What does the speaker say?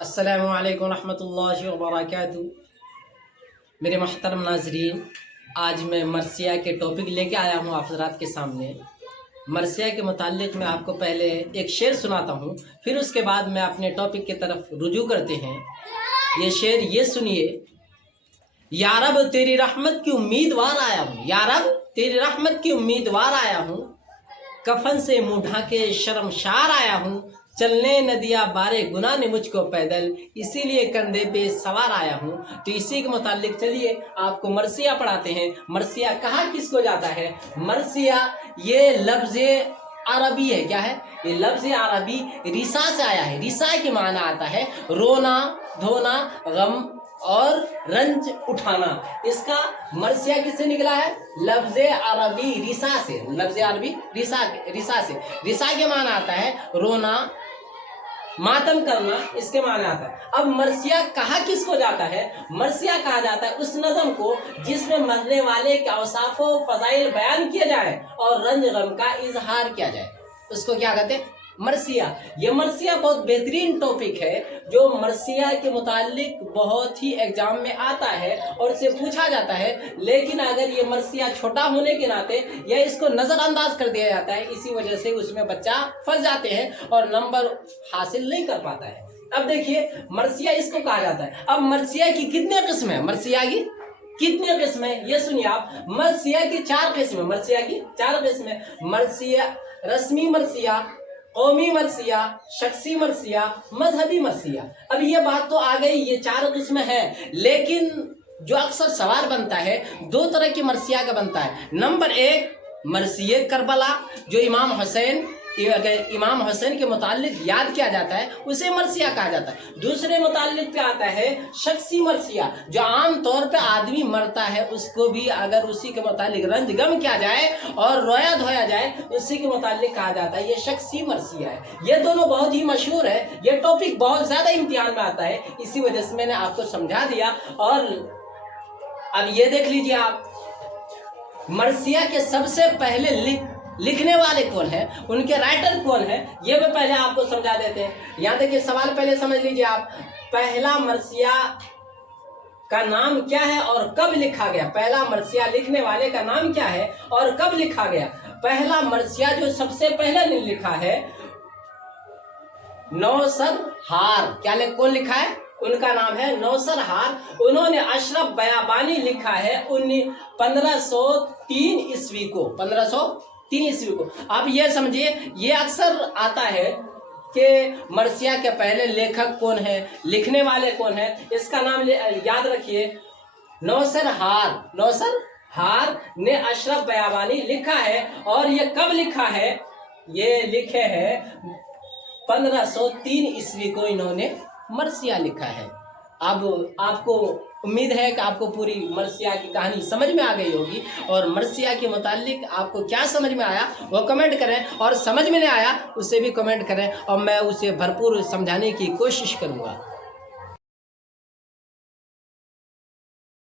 अस्सलामु अलैकुम रहमतुल्लाहि व बरकातहू। मेरे मोहतरम नाजरीन, आज मैं मरसिया के टॉपिक लेके आया हूँ आप हज़रात के सामने। मरसिया के मुताल्लिक़ मैं आपको पहले एक शेर सुनाता हूँ, फिर उसके बाद मैं अपने टॉपिक की तरफ रुजू करते हैं। ये शेर ये सुनिए। या रब तेरी रहमत की उम्मीदवार आया हूँ, या रब तेरी रहमत की उम्मीदवार आया हूँ, कफन से मुँह ढाके शर्मशार आया हूँ, चलने न दिया बारे गुनाह ने मुझको पैदल, इसीलिए कंधे पे सवार आया हूँ। तो इसी के मुताल्लिक चलिए आपको मरसिया पढ़ाते हैं। मरसिया कहा किसको जाता है? मरसिया ये लफ्ज़ अरबी है। क्या है ये लफ्ज़ अरबी? रिसा से आया है। रिसा के माना आता है रोना, धोना, गम और रंज उठाना। इसका मरसिया किससे निकला है? लफ्ज़ अरबी रिसा से। लफ्ज़ अरबी रिसा से। रिसा के माना आता है रोना, मातम करना, इसके माने आता है। अब मरसिया कहा किसको जाता है? मरसिया कहा जाता है उस नज़म को जिसमें मरने वाले के औसाफ व फ़ज़ाइल बयान किया जाए और रंज गम का इजहार किया जाए, उसको क्या कहते हैं? मरसिया। ये मरसिया बहुत बेहतरीन टॉपिक है जो मरसिया के मुतालिक बहुत ही एग्जाम में आता है और इससे पूछा जाता है। लेकिन अगर ये मरसिया छोटा होने के नाते या इसको नज़रअंदाज कर दिया जाता है, इसी वजह से उसमें बच्चा फंस जाते हैं और नंबर हासिल नहीं कर पाता है। अब देखिए मरसिया इसको कहा जाता है। अब मरसिया की कितने किस्म है? मरसिया की कितने किस्म है ये सुनिए आप। मरसिया की 4 किस्म है। मरसिया की 4 किस्म है। मरसिया रस्मी मरसिया, कौमी मरसिया, शख्सी मरसिया, मजहबी मरसिया। अब ये बात तो आ गई, ये 4 किस्म है। लेकिन जो अक्सर सवाल बनता है, 2 तरह की मरसिया का बनता है। नंबर 1 मरसिया करबला, जो इमाम हुसैन के मुतालिक याद किया जाता है, उसे मरसिया कहा जाता है। दूसरे मुतालिक पे आता है शख्सी मरसिया, जो आम तौर पे आदमी मरता है उसको भी अगर उसी के मुतालिक रंज गम किया जाए और रोया धोया जाए, उसी के मुतालिक कहा जाता है। ये शख्सी मरसिया है। ये दोनों बहुत ही मशहूर है। ये टॉपिक बहुत ज़्यादा इम्तिहान में आता है, इसी वजह से मैंने आपको समझा दिया। और अब ये देख लीजिए आप, मरसिया के सबसे पहले लिखने वाले कौन है, उनके राइटर कौन है, ये भी पहले आपको समझा देते हैं। यहाँ देखिए सवाल पहले समझ लीजिए आप। पहला मरसिया का नाम क्या है और कब लिखा गया? पहला मरसिया लिखने वाले का नाम क्या है और कब लिखा गया? पहला मरसिया जो सबसे पहले लिखा है नौसरहार। कौन लिखा है? उनका नाम है नौसरहार। उन्होंने अशरफ बयाबानी लिखा है 1503 ईस्वी को। 1503 ईस्वी को। अब ये समझिए, ये अक्सर आता है कि मरसिया के पहले लेखक कौन है, लिखने वाले कौन है, इसका नाम याद रखिए। नौसरहार ने अशरफ बयाबानी लिखा है। और ये कब लिखा है? ये लिखे हैं 1503 ईस्वी को इन्होंने मरसिया लिखा है। अब आपको उम्मीद है कि आपको पूरी मरसिया की कहानी समझ में आ गई होगी। और मरसिया के मुतालिक आपको क्या समझ में आया वो कमेंट करें, और समझ में नहीं आया उसे भी कमेंट करें और मैं उसे भरपूर समझाने की कोशिश करूँगा।